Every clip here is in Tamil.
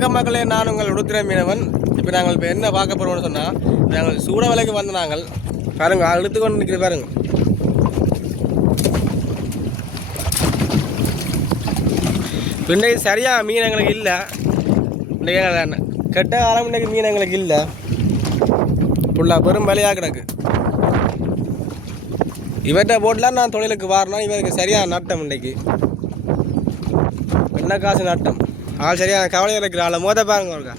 வணக்கம் மக்களே, நான் உங்கள் உடுத்திர மீனவன். இப்போ நாங்கள் இப்போ என்ன பார்க்க போகிறோம்னு சொன்னால், நாங்கள் சூட விலைக்கு வந்து நாங்கள் பாருங்க அழுத்து கொண்டு நிற்கிற பாருங்க. இன்றைக்கு சரியாக மீன் எங்களுக்கு இல்லை. இன்றைக்கு கெட்ட காலம், இன்றைக்கு மீன் எங்களுக்கு இல்லை. ஃபுல்லாக பெரும் விலையாக கிடக்கு. இவர்கிட்ட போட்டலாம் நான் தொழிலுக்கு வாரணும். இவருக்கு சரியான நட்டம். இன்றைக்கு என்ன காசு நட்டம். ஆள் சரியான கவலையில் இருக்கிற ஆளை மோத பாருங்க. இருக்கா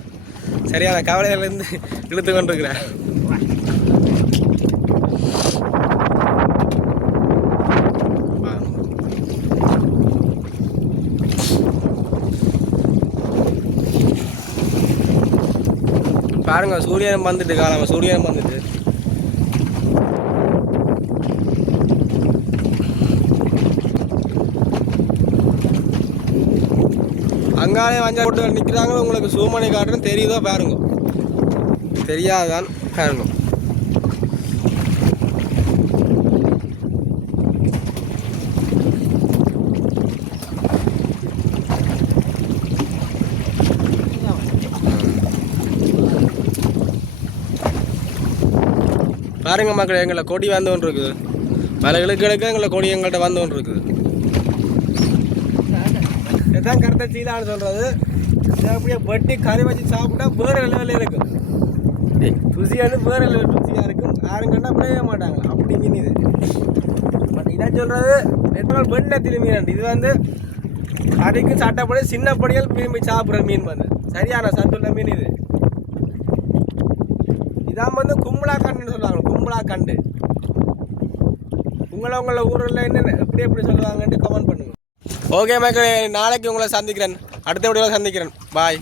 சரியான கவலையிலேருந்து இழுத்து கொண்டிருக்கிறேன். பாருங்க சூரியன் வந்துட்டு, காலம் சூரியன் வந்துட்டு. அங்காலே வஞ்சா போட்டு நிற்கிறாங்களோ. உங்களுக்கு சூமணி காட்டுறேன், தெரியுதோ பாருங்க. தெரியாதான் பாருங்க. பாருங்க மக்கள், எங்களை கொடி வந்து கொண்டு இருக்குது. மலைகளுக்கு எங்களை கொடி எங்கள்கிட்ட வந்து கொண்டு இருக்குது. இதுதான் கருத்தை சீலான்னு சொல்கிறது. இதை அப்படியே வட்டி கறி வச்சு சாப்பிட்டா வேறு லெவலில் இருக்கும். ருசியானு வேறு லெவல் ருசியாக இருக்கும். யாரும் கண்டா அப்படியே மாட்டாங்க. அப்படி மீன் இது. பட் இதான் சொல்கிறது எத்தனால் வெண்ணை திரும்பி. இது வந்து கறிக்கு சட்டப்படி சின்னப்படிகள் விரும்பி சாப்பிட்ற மீன் வந்து சரியான சத்துள்ள மீன் இது. இதான் வந்து கும்பலா கண்டுன்னு சொல்லுவாங்க. கும்பலா கண்டு உங்களை ஊரில் என்ன எப்படி சொல்லுவாங்கன்ட்டு கமெண்ட் பண்ணுங்க. ஓகே மக்களே, நாளைக்கு உங்களை சந்திக்கிறேன். அடுத்த வீடியோவில் சந்திக்கிறேன். பாய்.